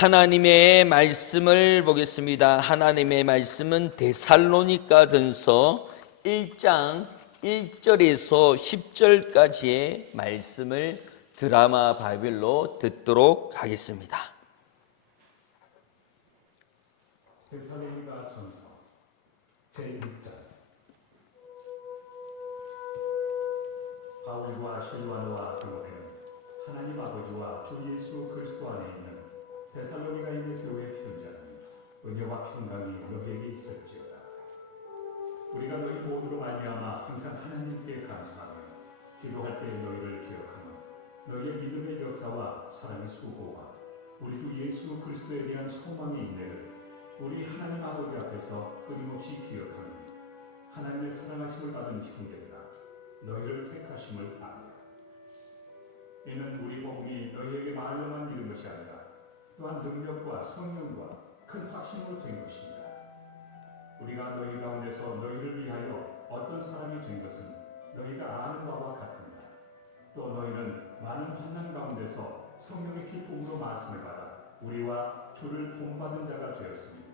하나님의 말씀을 보겠습니다. 하나님의 말씀은 데살로니가전서 1장 1절에서 10절까지의 말씀을 드라마 바이블로 듣도록 하겠습니다. 데살로니가전서 제1장. 바울과 실와노와 디모데는 하나님 아버지와 주 예수 그리스도 안에 있는 데살로니가에 있는 교회의 편지하니 은혜와 평강이 너희에게 있을지어다. 우리가 너희 모두로 말미암아 항상 하나님께 감사하며 기도할 때 너희를 기억하며 너희의 믿음의 역사와 사랑의 수고와 우리 주 예수 그리스도에 대한 소망의 인내를 우리 하나님 아버지 앞에서 끊임없이 기억하며 하나님의 사랑하심을 받은 형제들아 너희를 택하심을 압니다. 이는 우리 복음이 너희에게 말로만 이른 것이 아니라 또한 능력과 성령과 큰 확신으로 된 것입니다. 우리가 너희 가운데서 너희를 위하여 어떤 사람이 된 것은 너희가 아는 바와 같습니다. 또 너희는 많은 환난 가운데서 성령의 기쁨으로 말씀을 받아 우리와 주를 본받은 자가 되었습니다.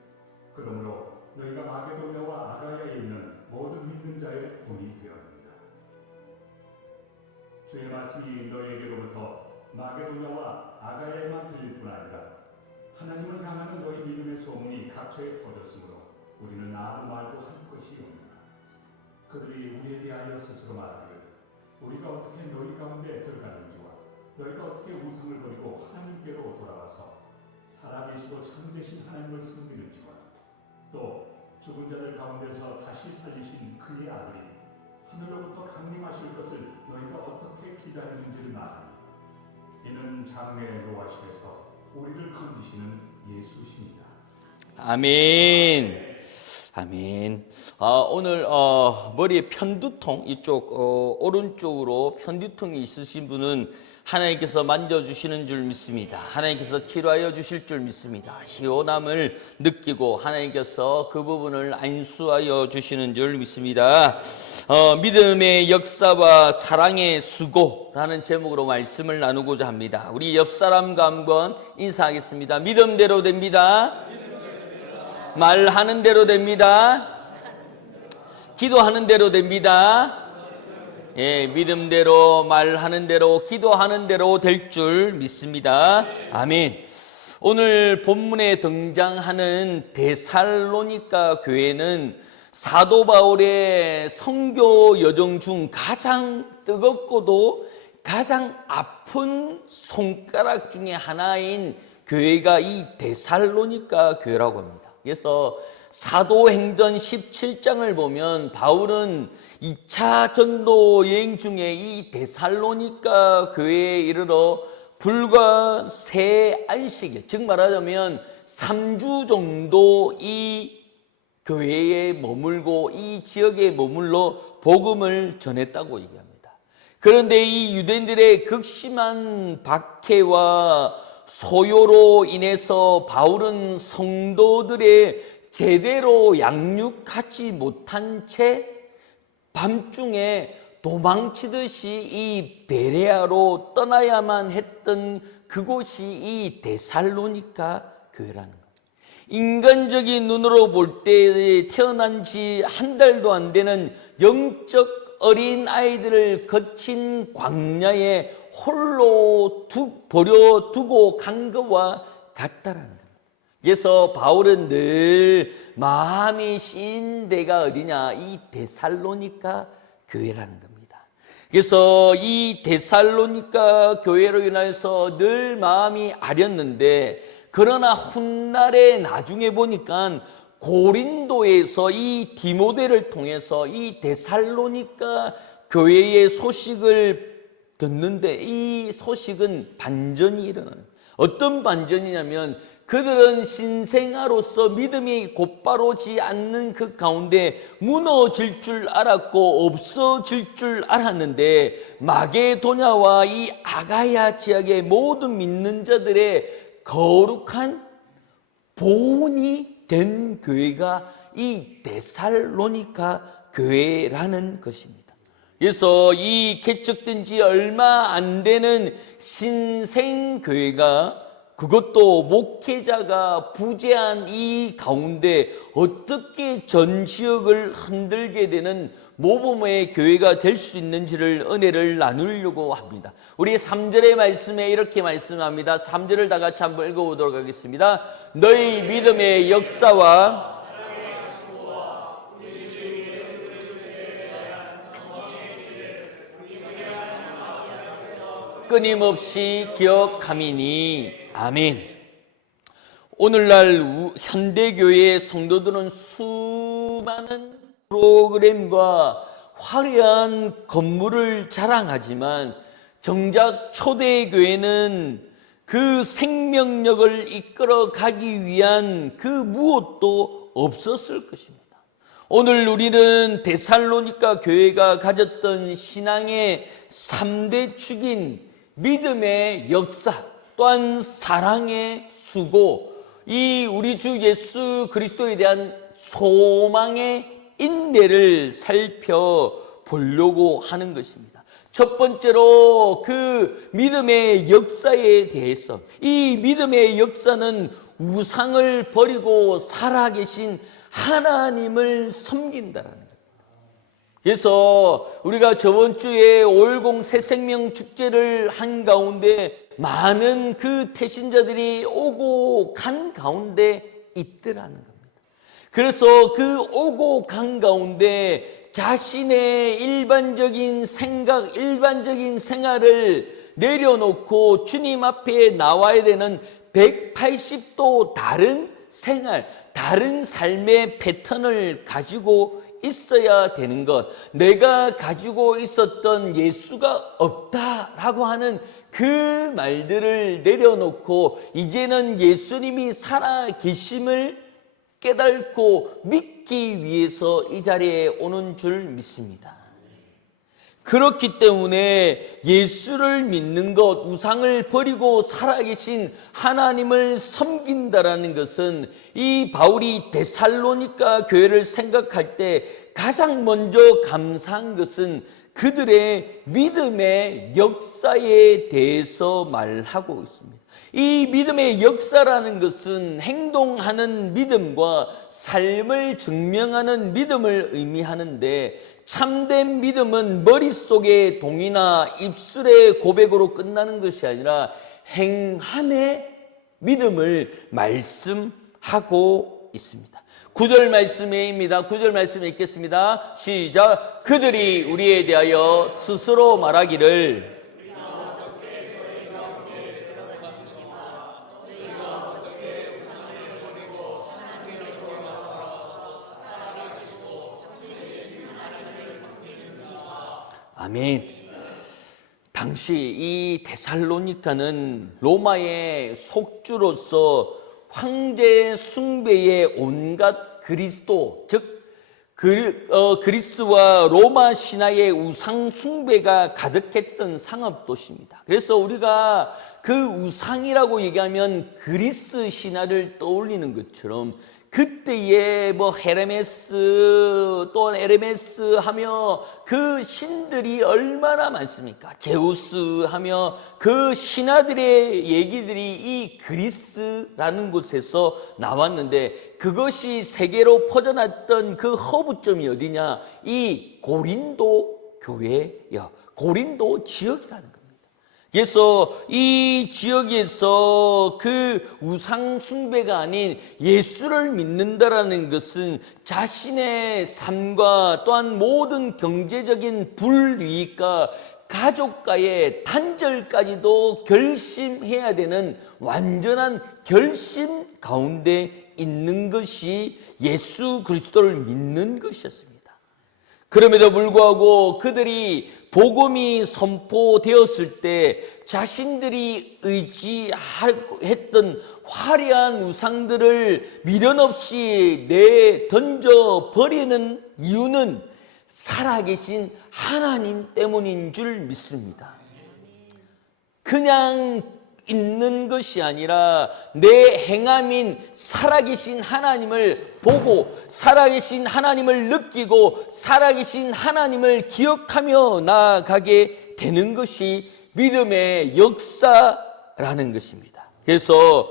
그러므로 너희가 마게도냐와 아가야에 있는 모든 믿는 자의 본이 되었습니다. 주의 말씀이 너희에게로부터 마게도냐와 아가야에만 들릴 뿐 아니라 하나님을 향하는 너희 믿음의 소문이 각처에 퍼졌으므로 우리는 아무 말도 할 것이 없느니라. 그들이 우리에 대하여 스스로 말하기를 우리가 어떻게 너희 가운데 들어가는지와 너희가 어떻게 우상을 버리고 하나님께로 돌아와서 살아계시고 참되신 하나님을 섬기는지와 또 죽은 자들 가운데서 다시 살리신 그의 아들이 하늘로부터 강림하실 것을 너희가 어떻게 기다리는지를 말하니 이는 장래 노하실에서 우리를 건지시는 예수십니다. 아멘. 아멘. 오늘 머리에 편두통 이쪽 오른쪽으로 편두통이 있으신 분은 하나님께서 만져주시는 줄 믿습니다. 하나님께서 치료하여 주실 줄 믿습니다. 시원함을 느끼고 하나님께서 그 부분을 안수하여 주시는 줄 믿습니다. 믿음의 역사와 사랑의 수고라는 제목으로 말씀을 나누고자 합니다. 우리 옆 사람과 한번 인사하겠습니다. 믿음대로 됩니다. 말하는 대로 됩니다. 기도하는 대로 됩니다. 예, 믿음대로 말하는 대로 기도하는 대로 될 줄 믿습니다. 아멘. 오늘 본문에 등장하는 데살로니가 교회는 사도 바울의 선교 여정 중 가장 뜨겁고도 가장 아픈 손가락 중에 하나인 교회가 이 데살로니가 교회라고 합니다. 그래서 사도행전 17장을 보면 바울은 2차 전도 여행 중에 이 데살로니가 교회에 이르러 불과 세 안식일, 즉 말하자면 3주 정도 이 교회에 머물고 이 지역에 머물러 복음을 전했다고 얘기합니다. 그런데 이 유대인들의 극심한 박해와 소요로 인해서 바울은 성도들의 제대로 양육하지 못한 채 밤중에 도망치듯이 이 베레아로 떠나야만 했던 그곳이 이 데살로니가 교회라는 겁니다. 인간적인 눈으로 볼 때 태어난 지 한 달도 안 되는 영적 어린 아이들을 거친 광야에 홀로 버려두고 간 것과 같다라는 겁니다. 그래서 바울은 늘 마음이 씌인 데가 어디냐? 이 데살로니가 교회라는 겁니다. 그래서 이 데살로니가 교회로 인해서 늘 마음이 아렸는데 그러나 훗날에 나중에 보니까 고린도에서 이 디모데를 통해서 이 데살로니가 교회의 소식을 듣는데 이 소식은 반전이 일어나요. 어떤 반전이냐면 그들은 신생아로서 믿음이 곧바로지 않는 그 가운데 무너질 줄 알았고 없어질 줄 알았는데 마게도냐와 이 아가야 지역의 모든 믿는 자들의 거룩한 보훈이 된 교회가 이 데살로니가 교회라는 것입니다. 그래서 이 개척된 지 얼마 안 되는 신생교회가 그것도 목회자가 부재한 이 가운데 어떻게 전 지역을 흔들게 되는 모범의 교회가 될 수 있는지를 은혜를 나누려고 합니다. 우리 3절의 말씀에 이렇게 말씀합니다. 3절을 다 같이 한번 읽어보도록 하겠습니다. 너희 믿음의 역사와 끊임없이 기억함이니. 아멘. 오늘날 현대교회의 성도들은 수많은 프로그램과 화려한 건물을 자랑하지만 정작 초대교회는 그 생명력을 이끌어 가기 위한 그 무엇도 없었을 것입니다. 오늘 우리는 데살로니가 교회가 가졌던 신앙의 3대 축인 믿음의 역사, 또한 사랑의 수고, 이 우리 주 예수 그리스도에 대한 소망의 인내를 살펴보려고 하는 것입니다. 첫 번째로 그 믿음의 역사에 대해서, 이 믿음의 역사는 우상을 버리고 살아계신 하나님을 섬긴다라는 것. 그래서 우리가 저번 주에 5.10 새생명 축제를 한 가운데 많은 그 태신자들이 오고 간 가운데 있더라는 겁니다. 그래서 그 오고 간 가운데 자신의 일반적인 생각, 일반적인 생활을 내려놓고 주님 앞에 나와야 되는 180도 다른 생활, 다른 삶의 패턴을 가지고 있어야 되는 것, 내가 가지고 있었던 예수가 없다라고 하는 그 말들을 내려놓고 이제는 예수님이 살아 계심을 깨닫고 믿기 위해서 이 자리에 오는 줄 믿습니다. 그렇기 때문에 예수를 믿는 것, 우상을 버리고 살아계신 하나님을 섬긴다라는 것은 이 바울이 데살로니가 교회를 생각할 때 가장 먼저 감사한 것은 그들의 믿음의 역사에 대해서 말하고 있습니다. 이 믿음의 역사라는 것은 행동하는 믿음과 삶을 증명하는 믿음을 의미하는데, 참된 믿음은 머릿속의 동의나 입술의 고백으로 끝나는 것이 아니라 행함의 믿음을 말씀하고 있습니다. 9절 말씀입니다. 9절 말씀 읽겠습니다. 시작. 그들이 우리에 대하여 스스로 말하기를 아멘. 당시 이 데살로니가는 로마의 속주로서 황제 숭배의 온갖 그리스도, 즉 그리스와 로마 신화의 우상 숭배가 가득했던 상업도시입니다. 그래서 우리가 그 우상이라고 얘기하면 그리스 신화를 떠올리는 것처럼 그때의 뭐 헤르메스 또 에르메스 하며 그 신들이 얼마나 많습니까? 제우스 하며 그 신하들의 얘기들이 이 그리스라는 곳에서 나왔는데, 그것이 세계로 퍼져났던 그 허브점이 어디냐? 이 고린도 교회요, 고린도 지역이라는 겁니다. 그래서 이 지역에서 그 우상 숭배가 아닌 예수를 믿는다라는 것은 자신의 삶과 또한 모든 경제적인 불이익과 가족과의 단절까지도 결심해야 되는 완전한 결심 가운데 있는 것이 예수 그리스도를 믿는 것이었습니다. 그럼에도 불구하고 그들이 복음이 선포되었을 때 자신들이 의지했던 화려한 우상들을 미련 없이 내던져 버리는 이유는 살아계신 하나님 때문인 줄 믿습니다. 그냥 있는 것이 아니라 내 행함인 살아계신 하나님을 보고 살아계신 하나님을 느끼고 살아계신 하나님을 기억하며 나아가게 되는 것이 믿음의 역사라는 것입니다. 그래서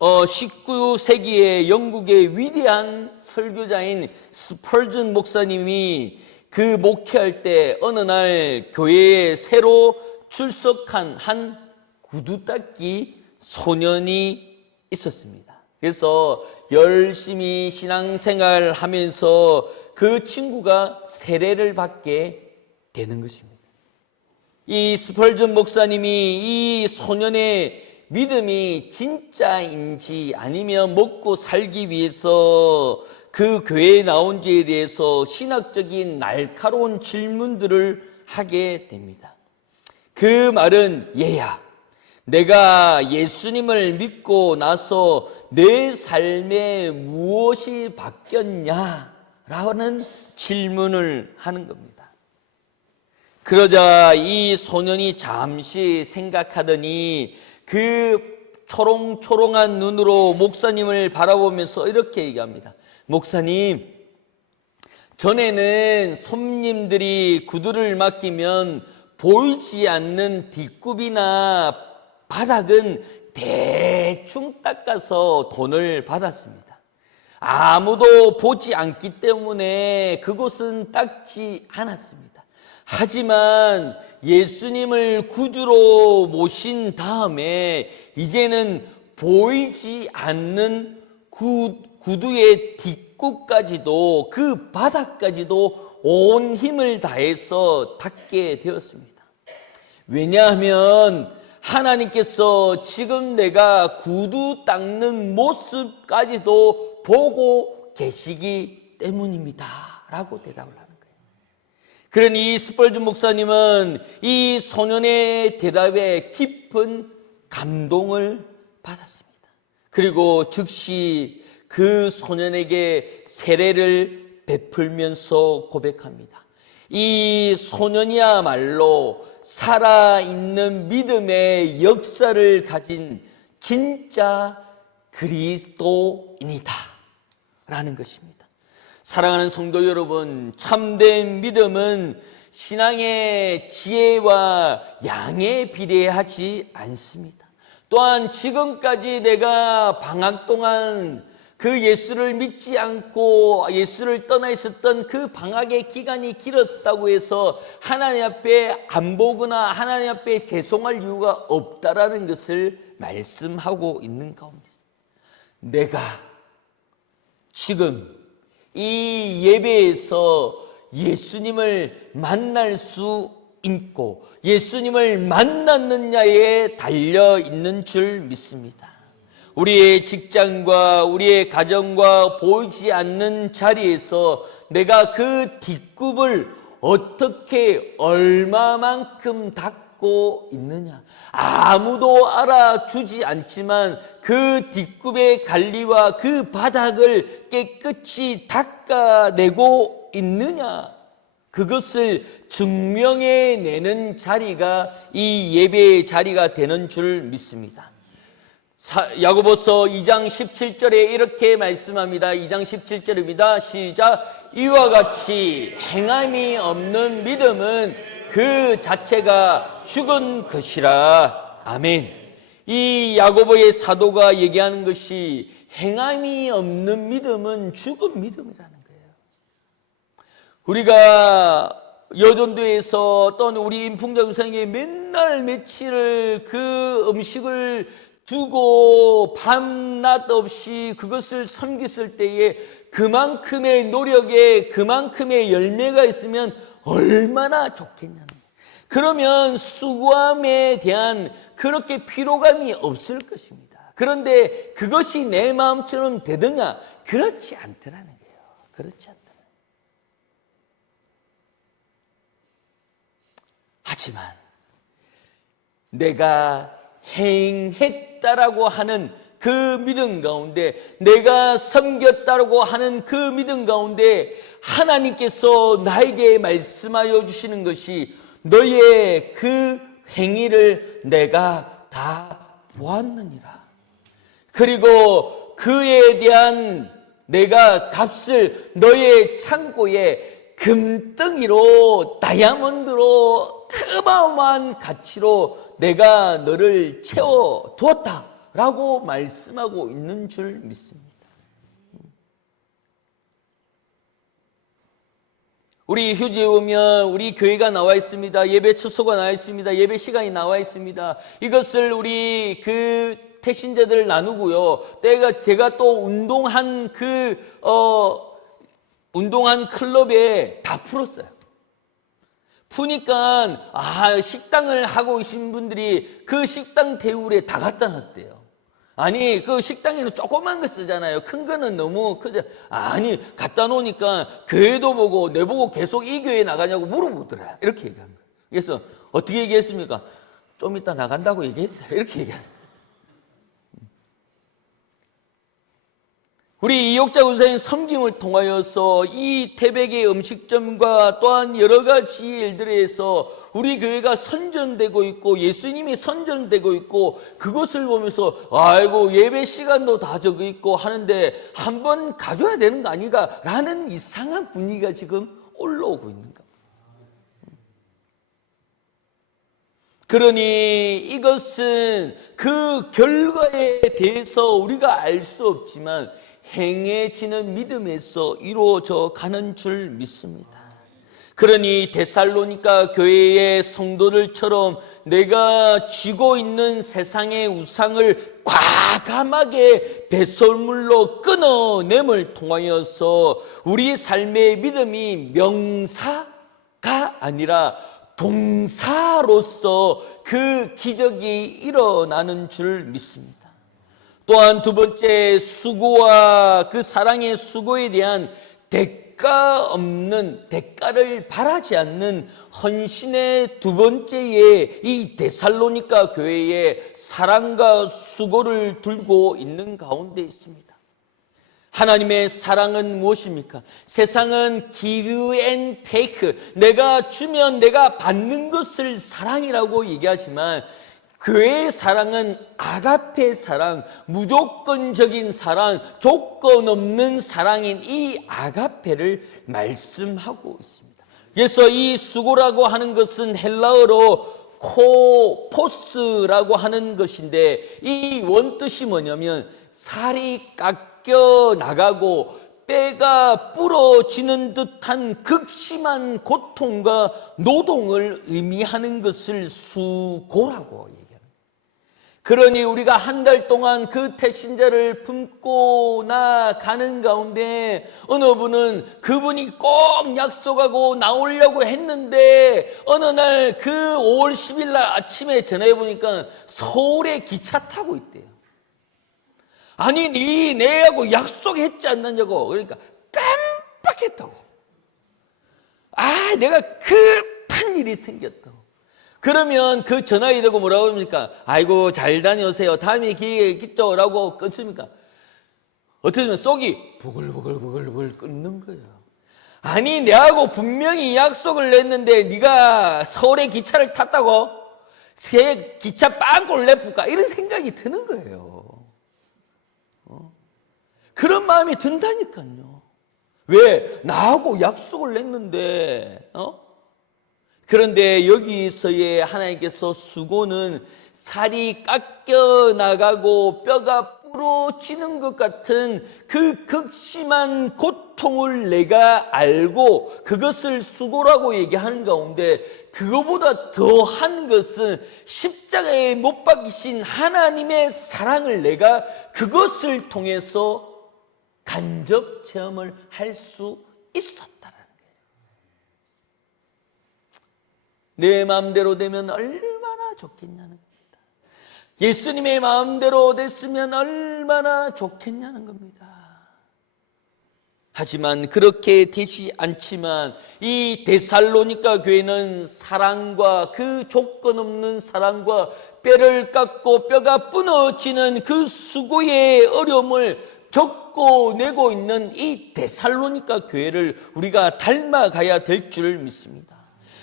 19세기의 영국의 위대한 설교자인 스펄전 목사님이 그 목회할 때 어느 날 교회에 새로 출석한 한 구두 닦기 소년이 있었습니다. 그래서 열심히 신앙생활 하면서 그 친구가 세례를 받게 되는 것입니다. 이 스펄전 목사님이 이 소년의 믿음이 진짜인지 아니면 먹고 살기 위해서 그 교회에 나온지에 대해서 신학적인 날카로운 질문들을 하게 됩니다. 그 말은, 얘야, 내가 예수님을 믿고 나서 내 삶에 무엇이 바뀌었냐? 라는 질문을 하는 겁니다. 그러자 이 소년이 잠시 생각하더니 그 초롱초롱한 눈으로 목사님을 바라보면서 이렇게 얘기합니다. 목사님, 전에는 손님들이 구두를 맡기면 보이지 않는 뒷굽이나 바닥은 대충 닦아서 돈을 받았습니다. 아무도 보지 않기 때문에 그곳은 닦지 않았습니다. 하지만 예수님을 구주로 모신 다음에 이제는 보이지 않는 구두의 뒷굽까지도 그 바닥까지도 온 힘을 다해서 닦게 되었습니다. 왜냐하면 하나님께서 지금 내가 구두 닦는 모습까지도 보고 계시기 때문입니다. 라고 대답을 하는 거예요. 그러니 스펄전 목사님은 이 소년의 대답에 깊은 감동을 받았습니다. 그리고 즉시 그 소년에게 세례를 베풀면서 고백합니다. 이 소년이야말로 살아있는 믿음의 역사를 가진 진짜 그리스도인이다 라는 것입니다. 사랑하는 성도 여러분, 참된 믿음은 신앙의 지혜와 양에 비례하지 않습니다. 또한 지금까지 내가 방학 동안 그 예수를 믿지 않고 예수를 떠나 있었던 그 방학의 기간이 길었다고 해서 하나님 앞에 안 보거나 하나님 앞에 죄송할 이유가 없다라는 것을 말씀하고 있는 가운데, 내가 지금 이 예배에서 예수님을 만날 수 있고 예수님을 만났느냐에 달려 있는 줄 믿습니다. 우리의 직장과 우리의 가정과 보이지 않는 자리에서 내가 그 뒷굽을 어떻게 얼마만큼 닦고 있느냐. 아무도 알아주지 않지만 그 뒷굽의 관리와 그 바닥을 깨끗이 닦아내고 있느냐. 그것을 증명해내는 자리가 이 예배의 자리가 되는 줄 믿습니다. 야고보서 2장 17절에 이렇게 말씀합니다. 2장 17절입니다. 시작. 이와 같이 행함이 없는 믿음은 그 자체가 죽은 것이라. 아멘. 이 야고보의 사도가 얘기하는 것이 행함이 없는 믿음은 죽은 믿음이라는 거예요. 우리가 여전도에서 또는 우리 인풍자 우상에 맨날 며칠을 그 음식을 두고 밤낮 없이 그것을 섬겼을 때에 그만큼의 노력에 그만큼의 열매가 있으면 얼마나 좋겠냐는 거예요. 그러면 수고함에 대한 그렇게 피로감이 없을 것입니다. 그런데 그것이 내 마음처럼 되느냐? 그렇지 않더라는 거예요. 그렇지 않더라. 하지만 내가 행했다라고 하는 그 믿음 가운데, 내가 섬겼다라고 하는 그 믿음 가운데 하나님께서 나에게 말씀하여 주시는 것이, 너의 그 행위를 내가 다 보았느니라. 그리고 그에 대한 내가 값을 너의 창고에 금덩이로, 다이아몬드로, 어마어마한 가치로 내가 너를 채워두었다 라고 말씀하고 있는 줄 믿습니다. 우리 휴지에 보면 우리 교회가 나와 있습니다. 예배 처소가 나와 있습니다. 예배 시간이 나와 있습니다. 이것을 우리 그 태신자들 나누고요. 제가 또 운동한 클럽에 다 풀었어요. 푸니까 식당을 하고 계신 분들이 그 식당 테이블에 다 갖다 놨대요. 아니 그 식당에는 조그만 거 쓰잖아요. 큰 거는 너무 크죠. 아니 갖다 놓으니까 교회도 보고 내보고 계속 이 교회 나가냐고 물어보더라. 이렇게 얘기한 거예요. 그래서 어떻게 얘기했습니까? 좀 이따 나간다고 얘기했다. 이렇게 얘기한 거예요. 우리 이옥자 군사님 섬김을 통하여서 이 태백의 음식점과 또한 여러 가지 일들에서 우리 교회가 선전되고 있고 예수님이 선전되고 있고 그것을 보면서 아이고 예배 시간도 다 적어 있고 하는데 한번 가져야 되는 거 아닌가 라는 이상한 분위기가 지금 올라오고 있는 겁니다. 그러니 이것은 그 결과에 대해서 우리가 알 수 없지만 행해지는 믿음에서 이루어져 가는 줄 믿습니다. 그러니 데살로니가 교회의 성도들처럼 내가 쥐고 있는 세상의 우상을 과감하게 배설물로 끊어냄을 통하여서 우리 삶의 믿음이 명사가 아니라 동사로서 그 기적이 일어나는 줄 믿습니다. 또한 두 번째, 수고와 그 사랑의 수고에 대한 대가를 바라지 않는 헌신의 두 번째에 이 데살로니가 교회의 사랑과 수고를 들고 있는 가운데 있습니다. 하나님의 사랑은 무엇입니까? 세상은 give and take, 내가 주면 내가 받는 것을 사랑이라고 얘기하지만 교회의 사랑은 아가페 사랑, 무조건적인 사랑, 조건 없는 사랑인 이 아가페를 말씀하고 있습니다. 그래서 이 수고라고 하는 것은 헬라어로 코포스라고 하는 것인데 이 원뜻이 뭐냐면 살이 깎여 나가고 뼈가 부러지는 듯한 극심한 고통과 노동을 의미하는 것을 수고라고 얘기합니다. 그러니 우리가 한 달 동안 그 태신자를 품고 나가는 가운데 어느 분은 그분이 꼭 약속하고 나오려고 했는데 어느 날 그 5월 10일 날 아침에 전화해 보니까 서울에 기차 타고 있대요. 아니 내하고 약속했지 않느냐고. 그러니까 깜빡했다고. 내가 급한 일이 생겼다고. 그러면 그 전화기 되고 뭐라고 합니까? 아이고 잘 다녀오세요. 다음에 기회가 있겠죠? 라고 끊습니까? 어떻게 보면 속이 부글부글 끓는 거예요. 아니 내하고 분명히 약속을 냈는데 네가 서울에 기차를 탔다고? 새 기차 빵꾸를 내볼까? 이런 생각이 드는 거예요. 그런 마음이 든다니까요. 왜? 나하고 약속을 냈는데 그런데 여기서의 하나님께서 수고는 살이 깎여 나가고 뼈가 부러지는 것 같은 그 극심한 고통을 내가 알고 그것을 수고라고 얘기하는 가운데 그거보다 더한 것은 십자가에 못 박히신 하나님의 사랑을 내가 그것을 통해서 간접 체험을 할 수 있었다라는 거예요. 내 마음대로 되면 얼마나 좋겠냐는 겁니다. 예수님의 마음대로 됐으면 얼마나 좋겠냐는 겁니다. 하지만 그렇게 되지 않지만 이 데살로니가 교회는 사랑과 그 조건 없는 사랑과 뼈를 깎고 뼈가 끊어지는 그 수고의 어려움을 겪어내고 있는 이 데살로니가 교회를 우리가 닮아가야 될 줄 믿습니다.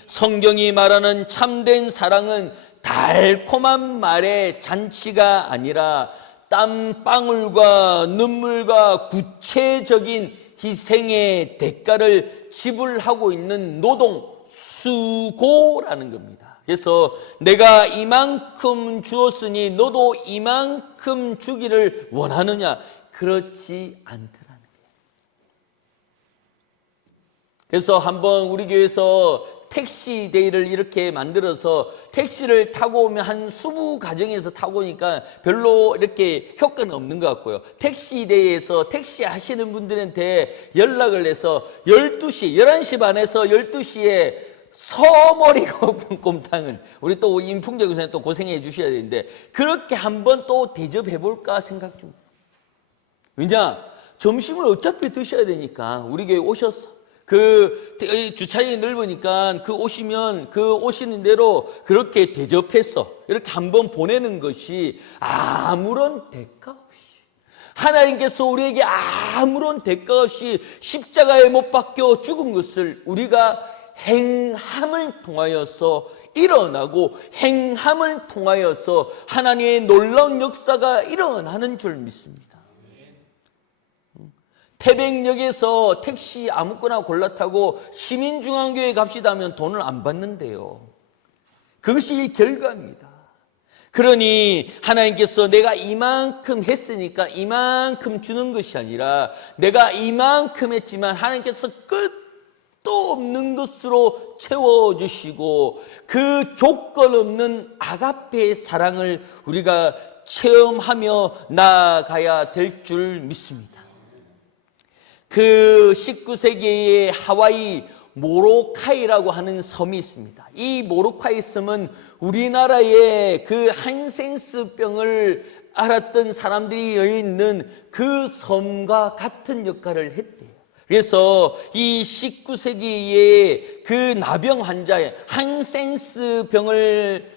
성경이 말하는 참된 사랑은 달콤한 말의 잔치가 아니라 땀방울과 눈물과 구체적인 희생의 대가를 지불하고 있는 노동, 수고라는 겁니다. 그래서 내가 이만큼 주었으니 너도 이만큼 주기를 원하느냐? 그렇지 않더라는 거예요. 그래서 한번 우리 교회에서 택시데이를 이렇게 만들어서 택시를 타고 오면 한 20가정에서 타고 오니까 별로 이렇게 효과는 없는 것 같고요. 택시데이에서 택시 하시는 분들한테 연락을 해서 12시, 11시 반에서 12시에 서머리 곰탕을 우리 또 임풍재 교사님 또 고생해 주셔야 되는데 그렇게 한번 또 대접해 볼까 생각 중. 왜냐? 점심을 어차피 드셔야 되니까 우리 교회 오셨어. 그 주차장이 넓으니까 그 오시면 그 오시는 대로 그렇게 대접해서 이렇게 한번 보내는 것이 아무런 대가 없이 하나님께서 우리에게 아무런 대가 없이 십자가에 못 박혀 죽은 것을 우리가 행함을 통하여서 일어나고 행함을 통하여서 하나님의 놀라운 역사가 일어나는 줄 믿습니다. 태백역에서 택시 아무거나 골라 타고 시민중앙교회 갑시다 하면 돈을 안 받는데요. 그것이 결과입니다. 그러니 하나님께서 내가 이만큼 했으니까 이만큼 주는 것이 아니라 내가 이만큼 했지만 하나님께서 끝도 없는 것으로 채워주시고 그 조건 없는 아가페의 사랑을 우리가 체험하며 나아가야 될 줄 믿습니다. 그 19세기의 하와이 모로카이라고 하는 섬이 있습니다. 이 모로카이 섬은 우리나라의 그 한센스병을 앓았던 사람들이 여기 있는 그 섬과 같은 역할을 했대요. 그래서 이 19세기의 그 나병 환자의 한센스병을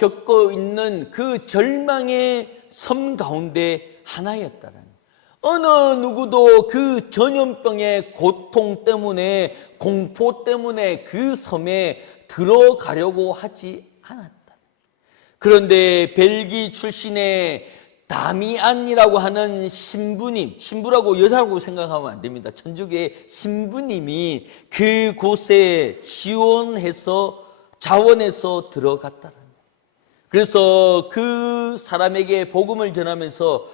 겪고 있는 그 절망의 섬 가운데 하나였다는 어느 누구도 그 전염병의 고통 때문에 공포 때문에 그 섬에 들어가려고 하지 않았다. 그런데 벨기 출신의 다미안이라고 하는 신부님, 신부라고 여자라고 생각하면 안 됩니다. 천주교의 신부님이 그곳에 자원해서 들어갔다는 거예요. 그래서 그 사람에게 복음을 전하면서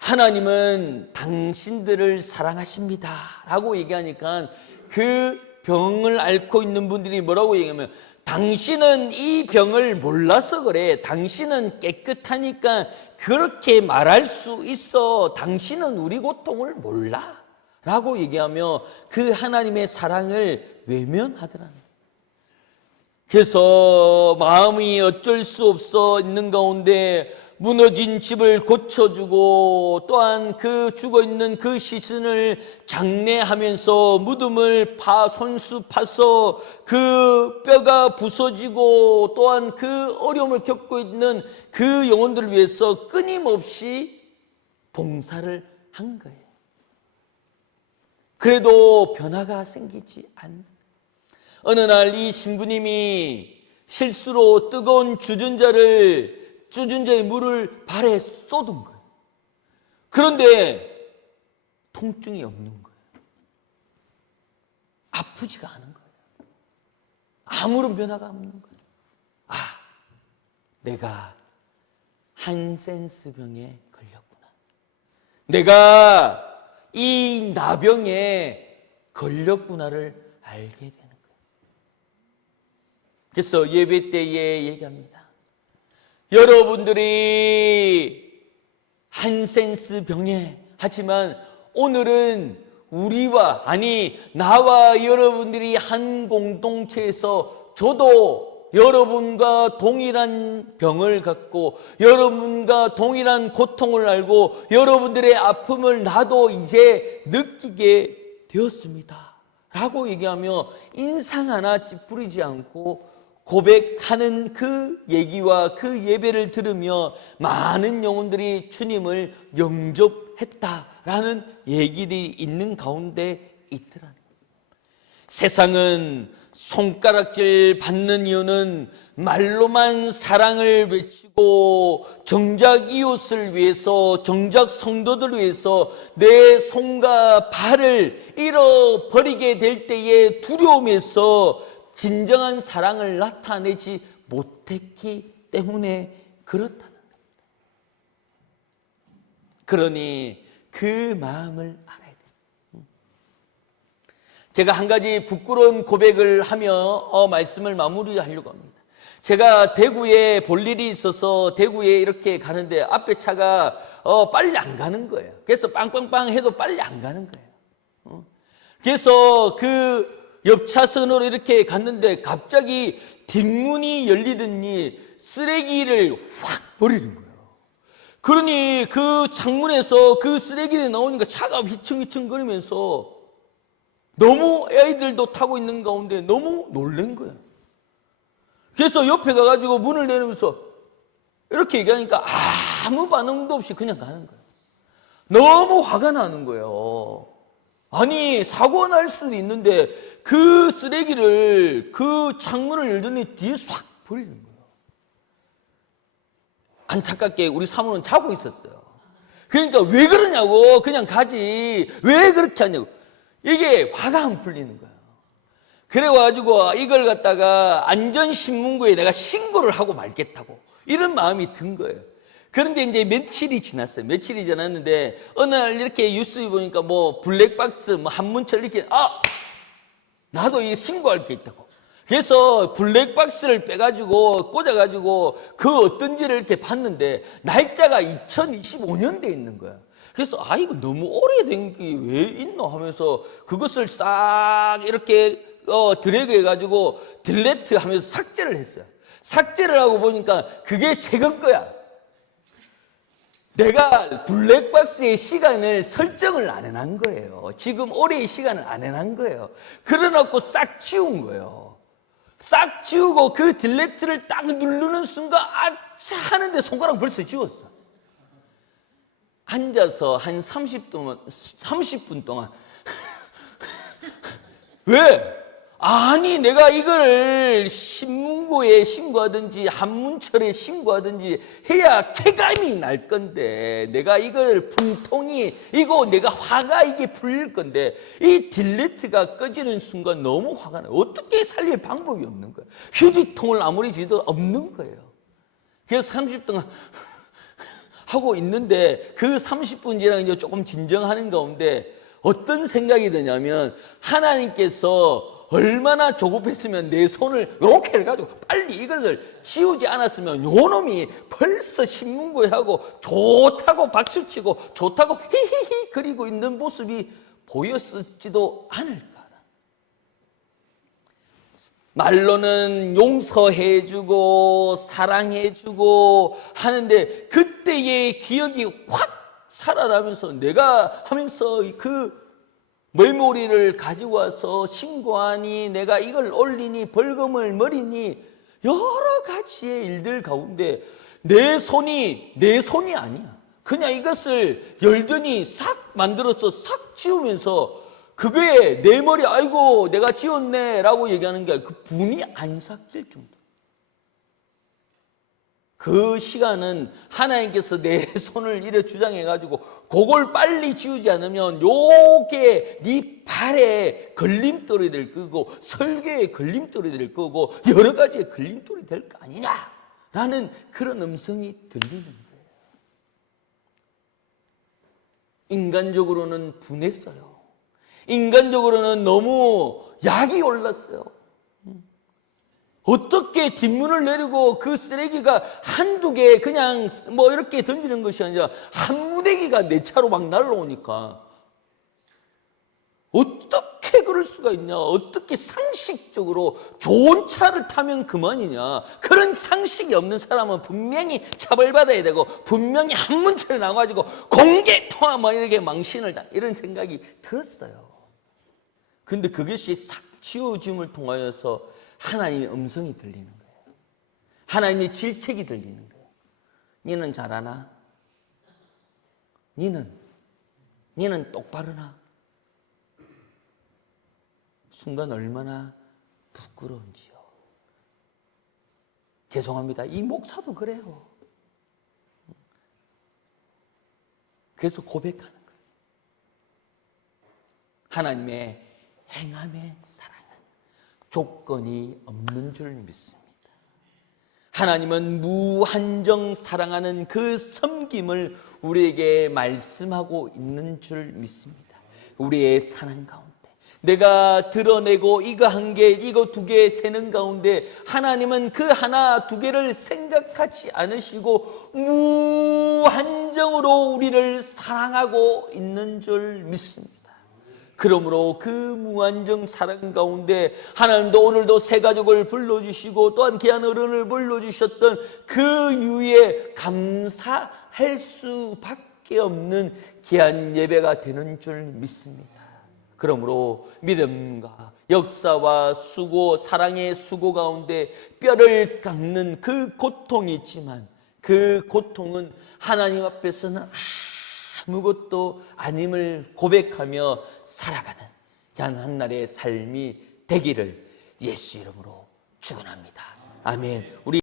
하나님은 당신들을 사랑하십니다 라고 얘기하니까 그 병을 앓고 있는 분들이 뭐라고 얘기하면 당신은 이 병을 몰라서 그래. 당신은 깨끗하니까 그렇게 말할 수 있어. 당신은 우리 고통을 몰라 라고 얘기하며 그 하나님의 사랑을 외면하더라는 거예요. 그래서 마음이 어쩔 수 없어 있는 가운데 무너진 집을 고쳐주고 또한 그 죽어있는 그 시신을 장례하면서 무덤을 손수 파서 그 뼈가 부서지고 또한 그 어려움을 겪고 있는 그 영혼들을 위해서 끊임없이 봉사를 한 거예요. 그래도 변화가 생기지 않는 거예요. 어느 날 이 신부님이 실수로 뜨거운 주전자의 물을 발에 쏟은 거예요. 그런데 통증이 없는 거예요. 아프지가 않은 거예요. 아무런 변화가 없는 거예요. 내가 한센스병에 걸렸구나. 내가 이 나병에 걸렸구나를 알게 되는 거예요. 그래서 예배 때에 얘기합니다. 여러분들이 한센스 병에 하지만 오늘은 나와 여러분들이 한 공동체에서 저도 여러분과 동일한 병을 갖고 여러분과 동일한 고통을 알고 여러분들의 아픔을 나도 이제 느끼게 되었습니다 라고 얘기하며 인상 하나 찌푸리지 않고 고백하는 그 얘기와 그 예배를 들으며 많은 영혼들이 주님을 영접했다라는 얘기들이 있는 가운데 있더라고요. 세상은 손가락질 받는 이유는 말로만 사랑을 외치고 정작 이웃을 위해서 정작 성도들을 위해서 내 손과 발을 잃어버리게 될 때의 두려움에서 진정한 사랑을 나타내지 못했기 때문에 그렇다는 겁니다. 그러니 그 마음을 알아야 돼요. 제가 한 가지 부끄러운 고백을 하며 말씀을 마무리하려고 합니다. 제가 대구에 볼 일이 있어서 대구에 이렇게 가는데 앞에 차가 빨리 안 가는 거예요. 그래서 빵빵빵 해도 빨리 안 가는 거예요. 그래서 그 옆 차선으로 이렇게 갔는데 갑자기 뒷문이 열리더니 쓰레기를 확 버리는 거예요. 그러니 그 창문에서 그 쓰레기가 나오니까 차가 휘청휘청거리면서 너무 아이들도 타고 있는 가운데 너무 놀란 거예요. 그래서 옆에 가가지고 문을 내리면서 이렇게 얘기하니까 아무 반응도 없이 그냥 가는 거예요. 너무 화가 나는 거예요. 아니, 사고가 날 수도 있는데 그 쓰레기를 그 창문을 열더니 뒤에 싹 버리는 거예요. 안타깝게 우리 사모는 자고 있었어요. 그러니까 왜 그러냐고, 그냥 가지. 왜 그렇게 하냐고. 이게 화가 안 풀리는 거예요. 그래가지고 이걸 갖다가 안전신문고에 내가 신고를 하고 말겠다고 이런 마음이 든 거예요. 그런데 이제 며칠이 지났어요. 며칠이 지났는데 어느 날 이렇게 뉴스에 보니까 뭐 블랙박스, 뭐 한문철 이렇게 나도 이 신고할 게 있다고. 그래서 블랙박스를 빼가지고 꽂아가지고 그 어떤지를 이렇게 봤는데 날짜가 2025년대에 있는 거야. 그래서 이거 너무 오래된 게 왜 있노 하면서 그것을 싹 이렇게 드래그 해가지고 딜레트 하면서 삭제를 했어요. 삭제를 하고 보니까 그게 최근 거야. 내가 블랙박스의 시간을 설정을 안 해놓은 거예요. 지금 올해의 시간을 안 해놓은 거예요. 그래놓고 싹 지운 거예요. 싹 지우고 그 딜레트를 딱 누르는 순간 아차 하는데 손가락 벌써 지웠어. 앉아서 한 30분 동안 왜? 아니 내가 이걸 신문고에 신고하든지 한문철에 신고하든지 해야 쾌감이 날 건데 내가 이걸 분통이 이거 내가 화가 이게 풀릴 건데 이 딜레트가 꺼지는 순간 너무 화가 나요. 어떻게 살릴 방법이 없는 거예요. 휴지통을 아무리 쥐도 없는 거예요. 그래서 30분 하고 있는데 그 30분 지나고 이제 조금 진정하는 가운데 어떤 생각이 드냐면 하나님께서 얼마나 조급했으면 내 손을 이렇게 해가지고 빨리 이것을 지우지 않았으면 요놈이 벌써 신문고에 하고 좋다고 박수치고 좋다고 히히히 그리고 있는 모습이 보였을지도 않을까. 말로는 용서해주고 사랑해주고 하는데 그때의 기억이 확 살아나면서 내가 하면서 그 메모리를 가지고 와서 신고하니 내가 이걸 올리니 벌금을 머리니 여러 가지의 일들 가운데 내 손이 아니야. 그냥 이것을 열더니 싹 만들어서 싹 지우면서 그게 내 머리 아이고 내가 지웠네 라고 얘기하는 게 그 분이 안 삭힐 정도. 그 시간은 하나님께서 내 손을 이래 주장해가지고 그걸 빨리 지우지 않으면 요게 네 발에 걸림돌이 될 거고 설교에 걸림돌이 될 거고 여러 가지의 걸림돌이 될 거 아니냐라는 그런 음성이 들리는 거예요. 인간적으로는 분했어요. 인간적으로는 너무 약이 올랐어요. 어떻게 뒷문을 내리고 그 쓰레기가 한두 개 그냥 뭐 이렇게 던지는 것이 아니라 한 무대기가 내 차로 막 날라오니까 어떻게 그럴 수가 있냐. 어떻게 상식적으로 좋은 차를 타면 그만이냐. 그런 상식이 없는 사람은 분명히 처벌받아야 되고 분명히 한문철에 나와가지고 공개 통화만 이렇게 망신을 당 이런 생각이 들었어요. 근데 그것이 싹 지워짐을 통하여서 하나님의 음성이 들리는 거예요. 하나님의 질책이 들리는 거예요. 니는 잘하나? 니는 똑바르나? 순간 얼마나 부끄러운지요. 죄송합니다. 이 목사도 그래요. 그래서 고백하는 거예요. 하나님의 행함의 사랑은 조건이 없는 줄 믿습니다. 하나님은 무한정 사랑하는 그 섬김을 우리에게 말씀하고 있는 줄 믿습니다. 우리의 사랑 가운데 내가 드러내고 이거 한 개, 이거 두 개 세는 가운데 하나님은 그 하나, 두 개를 생각하지 않으시고 무한정으로 우리를 사랑하고 있는 줄 믿습니다. 그러므로 그 무한정 사랑 가운데 하나님도 오늘도 새 가족을 불러주시고 또한 귀한 어른을 불러주셨던 그 유에 감사할 수밖에 없는 귀한 예배가 되는 줄 믿습니다. 그러므로 믿음과 역사와 수고, 사랑의 수고 가운데 뼈를 깎는 그 고통이 있지만 그 고통은 하나님 앞에서는 아무것도 아님을 고백하며 살아가는 귀한 한날의 삶이 되기를 예수 이름으로 축원합니다. 아멘. 우리